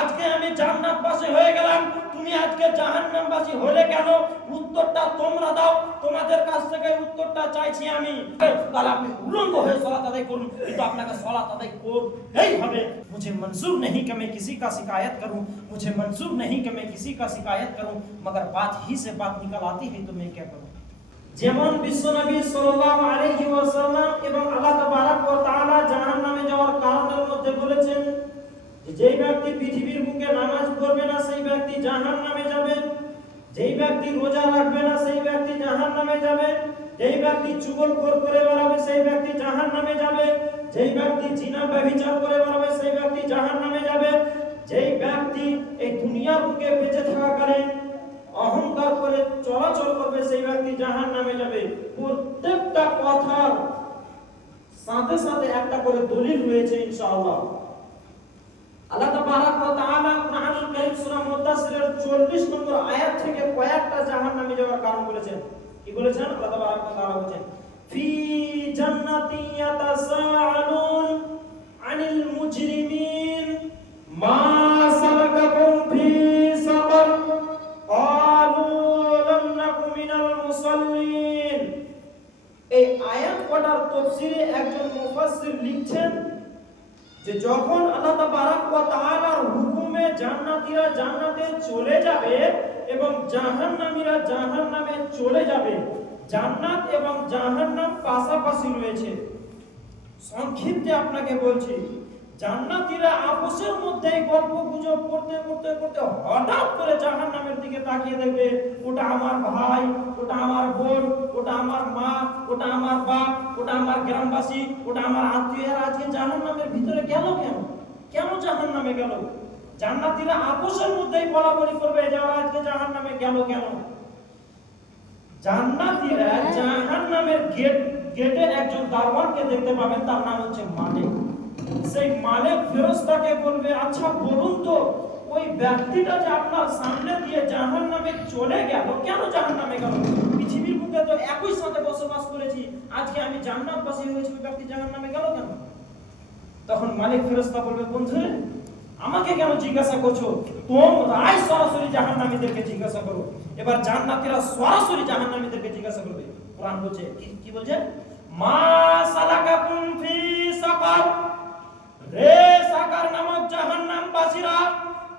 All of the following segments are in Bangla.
আজকে আমি জান্নাতবাসী হয়ে গেলাম তুমি আজকে জাহান্নামবাসী হলে কেন উত্তরটা তোমরা দাও তোমাদের কাছ থেকে উত্তরটা চাইছি আমি তাহলে আপনি উলঙ্গ হয়ে সলাত আদায় করুন কিন্তু আপনাকে সলাত আদায় করতেই হবে मुझे मंजूर नहीं कि मैं किसी का शिकायत करूं मुझे मंजूर नहीं कि मैं किसी का शिकायत करूं मगर बात ही से बात निकल आती है तो मैं क्या करूं যেমন বিশ্বনবী সাল্লাল্লাহু আলাইহি ওয়াসাল্লাম এবং আল্লাহ তাবারক ওয়া তাআলা জাহান্নামে যাওয়ার কারণের মধ্যে বলেছেন যে যেই ব্যক্তি পৃথিবীর বুকে নামাজ পড়বে না, সেই ব্যক্তি জাহান নামে যাবে। যেই ব্যক্তি রোজা রাখবে না, সেই ব্যক্তি জাহান নামে যাবে। যেই ব্যক্তি চুগলখোর করে বেড়াবে, সেই ব্যক্তি জাহান নামে যাবে। যেই ব্যক্তি জিনা, ব্যভিচার করে বেড়াবে, সেই ব্যক্তি জাহান নামে যাবে। যেই ব্যক্তি এই দুনিয়ার বুকে বেঁচে থাকা থাকাকালীন অহংকার করে চলাচল করবে, সেই ব্যক্তি জাহান নামে যাবে। প্রত্যেকটা কথার সাথে সাথে একটা করে দলিল রয়েছে ইনশাআল্লাহ। আল্লাহ তাবারাক ওয়া তাআলা কুরআন কারীম সূরা মুদাসসিরের 40 নম্বর আয়াত থেকে কয়েকটা জাহান্নামে যাওয়ার কারণ বলেছেন। কি বলেছেন? আল্লাহ তাবারাক ওয়া তাআলা বলেছেন, ফি জান্নাতি ইয়াতাসাআলুন আনিল মুজরিমিন, মা সালাকাকুম ফি সাকার, ক্বালু লাম নাকু মিনাল মুসাল্লিন। এই আয়াত কটার তাফসীরে একজন মুফাসসির লিখছেন যে যখন আল্লাহ তাবারাক ওয়া তাআলার হুকুমে জান্নাতীরা জান্নাতে চলে যাবে এবং জাহান্নামীরা জাহান্নামে চলে যাবে, জান্নাত এবং জাহান্নাম পাশাপাশি রয়েছে। সংক্ষিপ্তে আপনাকে বলছি, জান্নাতীরা আপোষের মধ্যে গল্প গুজব করতে করতে করতে হঠাৎ করে জাহান্নামের দিকে তাকিয়ে দেখবে, ওটা আমার ভাই, ওটা আমার বোন ওটা আমার মা ওটা আমার বাপ ওটা আমার গ্রামবাসী ওটা আমার আত্মীয়রা আজকে জাহান্নামের ভিতরে গেল কেন? কেন জাহান্নামে গেল? জান্নাতীরা আপোষের মধ্যেই বলা বলি করবে যে ওরা আজকে জাহান্নামে গেল কেন? জান্নাতীরা জাহান্নামের গেট গেটে একজন দারোয়ানকে দেখতে পাবেন তার নাম হচ্ছে মালিক। সেই মালিক ফেরেশতাকে বলবে আচ্ছা বলুন তো ওই ব্যক্তিটা যে আপনার সামনে দিয়ে জাহান নামে চলে গেল কেন জাহান্নামে গেল? পৃথিবীর তো একই সাথে বসবাস করেছি। আজকে আমি জান্নাতবাসী হয়েছি ওই ব্যক্তি জাহান্নামে গেল কেন? তখন মালিক ফেরেশতা বলবে, বন্ধু, আমাকে কেন জিজ্ঞাসা করছ? তোমরাই সরাসরি জাহান্নামীদেরকে জিজ্ঞাসা করো। এবার জান্নাতীরা সরাসরি জাহান্নামীদেরকে জিজ্ঞাসা করবে। কোরআন বলছে, কি কি বলছে? মা সালাকাকুম ফি সাকার। রে সাকার নামক জাহান্নাম বাসীরা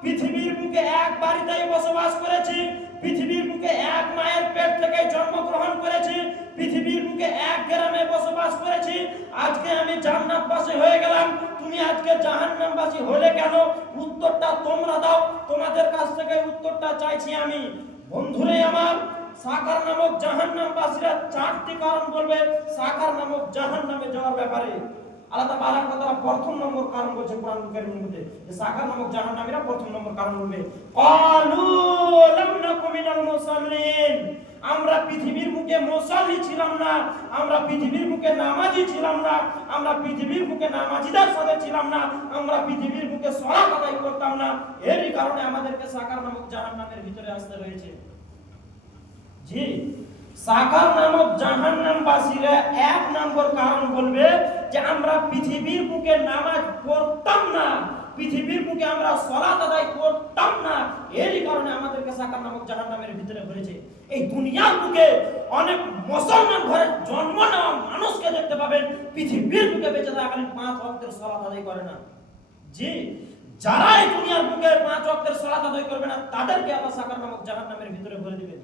পৃথিবীর বুকে এক বাড়িতেই বসবাস করেছি। পৃথিবীর বুকে এক মায়ের পেট থেকে জন্মগ্রহণ করেছি, পৃথিবীর বুকে এক গ্রামে বসবাস করেছি। আজকে আমি জান্নাতবাসী হয়ে গেলাম। তুমি আজকে জাহান্নামবাসী হলে কেন? উত্তরটা তোমরা দাও। তোমাদের কাছ থেকে উত্তরটা চাইছি আমি। বন্ধুরে আমার, সাকার নামক জাহান্নামবাসীরা চারটি কারণ বলবে। সাকার নামক জাহান্নামে যাওয়ার ব্যাপারে। আল্লাহ তাআলা প্রথম নম্বর কারণ বলছে কোরআন নামক জাহান্নামীরা প্রথম নম্বর কারণ মুসাল্লিন। আমরা পৃথিবীর বুকে মুসাল্লি ছিলাম না, আমরা পৃথিবীর বুকে নামাজি ছিলাম না, আমরা পৃথিবীর বুকে নামাজিদের সাথে ছিলাম না, আমরা পৃথিবীর বুকে সালাত আদায় করতাম না। এরই কারণে আমাদেরকে সাকার নামক জাহান্নামের ভিতরে আসতে হয়েছে। জি। সাকার নামক জাহান্নামবাসীরা এক নম্বর কারণ বলবে যে আমরা পৃথিবীর বুকে নামাজ পড়তাম না, পৃথিবীর বুকে আমরা সলাত আদায় করতাম না। এরই কারণে আমাদেরকে সাকার নামক জাহান্নামের ভিতরে ভরেছে এই দুনিয়ার বুকে অনেক মুসলমান ঘরে জন্ম নেওয়া মানুষকে দেখতে পাবেন, পৃথিবীর বুকে বেঁচে থাকাকালীন পাঁচ ওয়াক্তের সলাত আদায় করে না। জি যারা এই দুনিয়ার বুকে পাঁচ ওয়াক্তের সলাত আদায় করবে না, তাদেরকে আল্লাহ সাকার নামক জাহান্নামের ভিতরে ভরে দিবেন।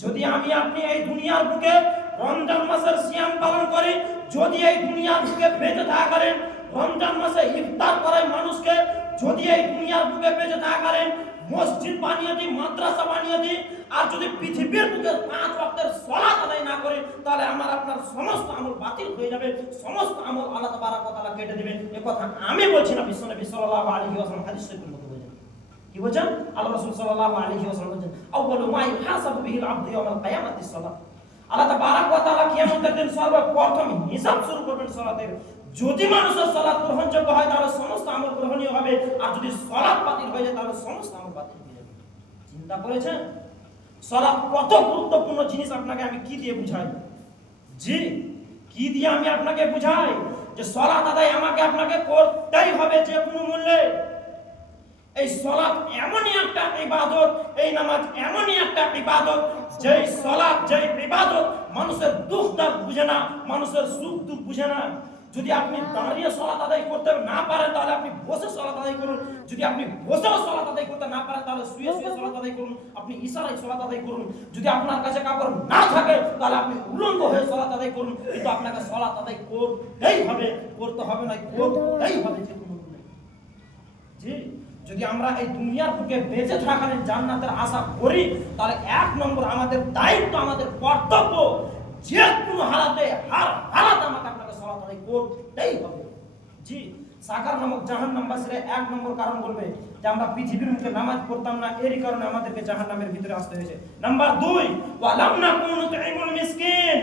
যদি আমি আপনি এই দুনিয়ার বুকে রমজান মাসের সিয়াম পালন করি, যদি এই দুনিয়ার বুকে বেঁচে থাকাকালীন রমজান মাসে ইফতার করাই মানুষকে, যদি এই দুনিয়ার বুকে বেঁচে থাকা করেন, মসজিদ বানিয়ে দিই, মাদ্রাসা বানিয়ে দিই, আর যদি পৃথিবীর বুকে পাঁচ ওয়াক্তের সলাত আদায় না করি, তাহলে আমার আপনার সমস্ত আমল বাতিল হয়ে যাবে, সমস্ত আমল আল্লাহ তাআলা কেটে দিবেন এ কথা আমি বলছি না, বিশ্বনবী সাল্লাল্লাহু আলাইহি ওয়াসাল্লাম হাদিস কি বলছেন? আল্লাহ রাসূল সাল্লাল্লাহু আলাইহি ওয়াসাল্লাম বলেছেন, আউয়ালু মা ইউহাসাবু বিহিল আবদু ইয়াওমাল কিয়ামাতিস সালাত। আল্লাহ তাবারাক ওয়া তাআলা কিয়ামতের দিন সর্বপ্রথম হিসাব শুরু করবেন সালাতের। যদি মানুষের সালাত গ্রহণযোগ্য হয়, তাহলে সমস্ত আমল গ্রহণীয় হবে। আর যদি সালাত বাতিল হয়ে যায়, তাহলে সমস্ত আমল বাতিল হয়ে যাবে। চিন্তা করেছেন? সালাত কত গুরুত্বপূর্ণ জিনিস আপনাকে আমি কি দিয়ে বুঝাই? জি, কি দিয়ে আমি আপনাকে বুঝাই? যে সালাত আদায় আমাকে আপনাকে করতেই হবে যে কোনো মূল্যে। এই সলাৎ এমনই একটা ইবাদত, এই নামাজ এমনই একটা ইবাদত। যেই সলাৎ যেই ইবাদত মানুষের দুঃখ দাগ বুঝে না, মানুষের সুখ দুঃখ বুঝে না। যদি আপনি দাঁড়িয়ে সলাৎ আদায় করতে না পারেন, তাহলে আপনি বসে সলাৎ আদায় করুন। যদি আপনি বসেও সলাৎ আদায় করতে না পারেন, তাহলে শুয়ে শুয়ে সলাৎ আদায় করুন। আপনি ইশারায় সলাৎ আদায় করুন। যদি আপনার কাছে কাপড় না থাকে, তাহলে আপনি উলঙ্গ হয়ে সলাৎ আদায় করুন। কিন্তু আপনাকে সলাৎ আদায় করতেই হবে, করতে হবে না করতেই হবে যে। জি? যদি আমরা এই দুনিয়ার বুকে বেঁচে থাকার জান্নাতের আশা করি, তাহলে এক নম্বর আমাদের দায়িত্ব, আমাদের কর্তব্য, যে কোনো হালাতে, হার হালাত আমাকে আপনাকে সলাত আদায় করতেই হবে। জি, সাকার নামক জাহান্নাম বাসীরা এক নম্বর কারণ বলবে যে আমরা পৃথিবীর মুখে নামাজ পড়তাম না, এরই কারণে আমাদেরকে জাহান নামের ভিতরে আসতে হয়েছে। নাম্বার দুই, ওয়ালাম না কোন মিসকিন।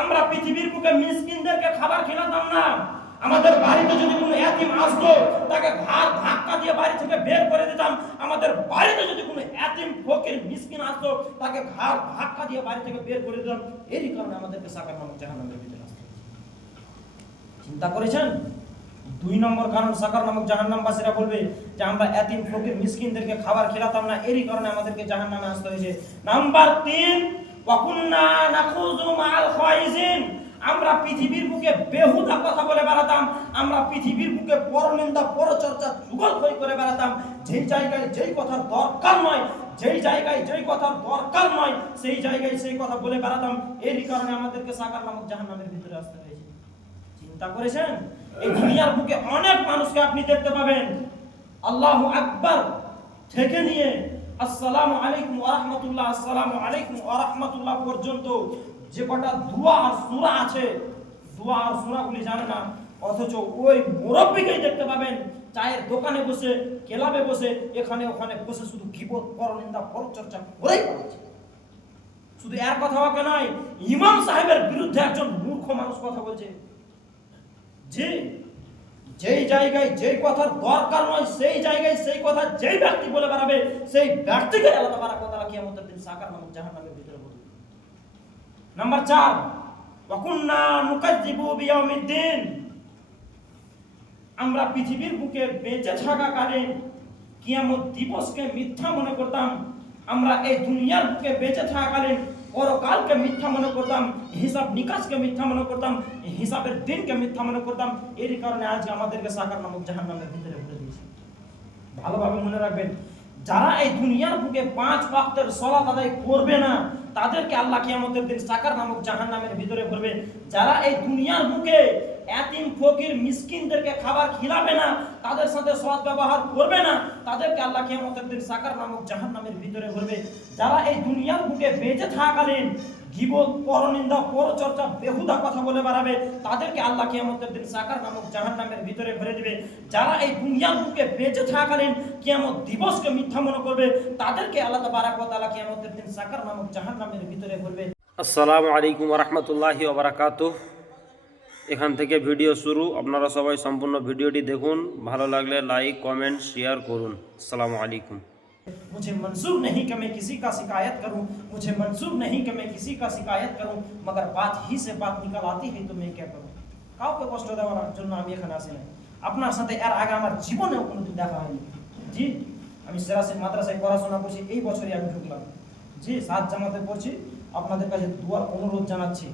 আমরা পৃথিবীর বুকে মিসকিনদেরকে খাবার খেলাতাম না। আমাদের বাড়িতে যদি কোনো এতিম আসতো, তাকে ঘাড় ধাক্কা দিয়ে বাড়ি থেকে বের করে দিতাম। আমাদের বাড়িতে যদি কোনো এতিম ফকির, মিসকিন আসতো, তাকে ঘাড় ধাক্কা দিয়ে বাড়ি থেকে বের করে দিতাম। এরই কারণে আমাদেরকে সাকার নামক জাহান্নামের ভিতরে আসতে চিন্তা করেছেন? দুই নম্বর কারণ সাকার নামক জাহান্নামবাসীরা বলবে যে আমরা এতিম ফকির, মিসকিনদেরকে খাবার খেলাতাম না। এরই কারণে আমাদেরকে জাহান্নামে আসতে হয়েছে। নাম্বার তিন, ওয়াকুন্না নাখুযু মাআল খাইজিন। আমরা পৃথিবীর বুকে বেহুদা কথা বলে বেড়াতাম, আমরা পৃথিবীর বুকে পরনিন্দা, পরচর্চা যুগল হয়ে করে বেড়াতাম। যেই জায়গায় যেই কথার দরকার নয়, যেই জায়গায় যেই কথার দরকার নয়, সেই জায়গায় সেই কথা বলে বেড়াতাম। এরই কারণে আমাদেরকে সাকার নামক জাহান্নামের ভিতরে আসতে হয়েছে। চিন্তা করেছেন? এই দুনিয়ার বুকে অনেক মানুষকে আপনি দেখতে পাবেন। আল্লাহ আকবার। থেকে নিয়ে, আসসালামু আলাইকুম ওয়া রাহমাতুল্লাহ, আসসালামু আলাইকুম ওয়া রাহমাতুল্লাহ পর্যন্ত যে কটা দোয়া আর সূরা আছে, দুয়া আর সূরাগুলি জানে না, অথচ ওই মুরব্বিকেই দেখতে পাবেন, চায়ের দোকানে বসে, ক্লাবে বসে, এখানে ওখানে বসে শুধু গিবত, পরনিন্দা, পরচর্চা করেই বেড়াচ্ছে শুধু এর কথা ওকে নয়, ইমাম সাহেবের বিরুদ্ধে একজন মূর্খ মানুষ কথা বলছে। যে যেই জায়গায় যেই কথার দরকার নয়, সেই জায়গায় সেই কথা যেই ব্যক্তি বলে বেড়াবে, সেই ব্যক্তিকে আলাদা করা কথা রাখি আমাদের দিন সাকার নামক জাহান নামের ভিতরে নাম্বার চার, ওয়াকুন্না নুকাজ্জিবু বিয়াউমিদ্দিন। আমরা পৃথিবীর বুকে বেঁচে থাকাকালীন কিয়ামত দিবসকে মিথ্যা মনে করতাম। আমরা এই দুনিয়ার বুকে বেঁচে থাকাকালীন পরকালকে মিথ্যা মনে করতাম। হিসাব নিকাশকে মিথ্যা মনে করতাম। হিসাবের দিনকে মিথ্যা মনে করতাম। এরই কারণে আজকে আমাদেরকে সাকার নামক জাহান নামের ভিতরে ভরে দিয়েছে। ভালোভাবে মনে রাখবেন, যারা এই দুনিয়ার বুকে পাঁচ ওয়াক্তের সলাত আদায় করবে না তাদেরকে আল্লাহ কিয়ামতের দিন সাকার নামক জাহান নামের ভিতরে ভরবে। যারা এই দুনিয়ার বুকে এতিম ফকির মিসকিনদেরকে খাবার খিলাবে না, তাদের সাথে সৎ ব্যবহার করবে না, তাদেরকে আল্লাহ কিয়ামতের দিন সাকার নামক জাহান নামের ভিতরে ভরবে। যারা এই দুনিয়ার বুকে বেঁচে থাকাকালীন গিবত, পরনিন্দা, পরচর্চা, বেহুদা কথা বলে বেড়াবে, তাদেরকে আল্লাহ কিয়ামতের দিন সাকার নামক জাহান নামের ভিতরে ভরে দিবে। যারা এই দুনিয়ার বুকে বেঁচে থাকাকালীন কিয়ামত দিবসকে মিথ্যা মনে করবে, তাদেরকে আল্লাহ তাবারাক ওয়া তাআলা কিয়ামতের দিন সাকার নামক জাহান নামের ভিতরে ভরবে। আসসালামু আলাইকুম ওবরাকাত এখান থেকে ভিডিও শুরু আপনারা সবাই সম্পূর্ণ ভিডিওটি দেখুন ভালো লাগলে লাইক কমেন্ট শেয়ার করুন আসসালামু আলাইকুম मुझे मंसूर नहीं कि मैं किसी का शिकायत करूं मुझे मंसूर नहीं कि मैं किसी का शिकायत करूं मगर बात ही से बात निकल आती है तो मैं क्या करूं কাউকে কষ্ট দেওয়ার জন্য আমি এখানে আসি নাই আপনার সাথে এর আগে আমার জীবনেও কোনোদিন দেখা হয়নি জি আমি সেরাসির মাদ্রাসায় পড়াশোনা করছি এই বছরই আমি ঢুকলাম জি সাত জামাতে পড়ছি আপনাদের কাছে দুয়ার অনুরোধ জানাচ্ছি